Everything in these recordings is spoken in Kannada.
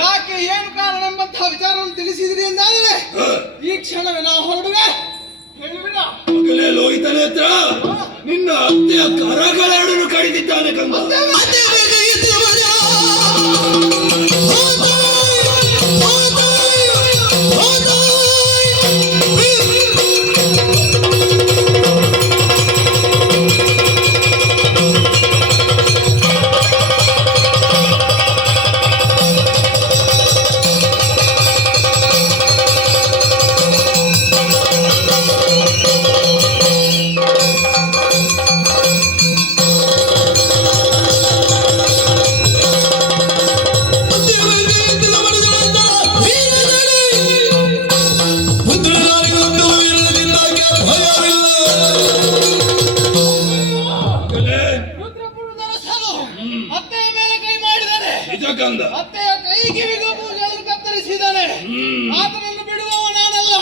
ಯಾಕೆ ಏನು ಕಾರಣ ಎಂಬಂತಹ ವಿಚಾರವನ್ನು ತಿಳಿಸಿದ್ರಿ ಎಂದಾದರೆ ಈ ಕ್ಷಣವೇ ನಾವು ಹೊರಡುವೆ. ಮಗನೇ ಲೋಹಿತನ ಹತ್ರ ನಿನ್ನ ಅತ್ತೆಯ ಕರಗಳೆರಡನ್ನು ಕಡಿದಿದ್ದಾನೆ ಕಂದ. ಅತ್ತೆಯ ಕೈಗಿವಿಗೂ ಮೂಗನ್ನು ಕತ್ತರಿಸಿದ್ದಾನೆ. ಆತನನ್ನು ಬಿಡುವವ ನಾನಲ್ಲ,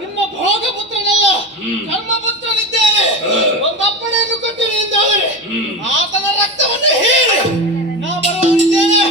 ನಿಮ್ಮ ಭೋಗಪುತ್ರನಲ್ಲ, ಧರ್ಮಪುತ್ರನಿದ್ದೇನೆ. ಒಂದಪ್ಪಣೆಯನ್ನು ಕೊಟ್ಟಿರಿ ಎಂದಾದರೆ ಆತನ ರಕ್ತವನ್ನು ಹೀರಿ ನಾ ಬರುವವನಿದ್ದೇನೆ.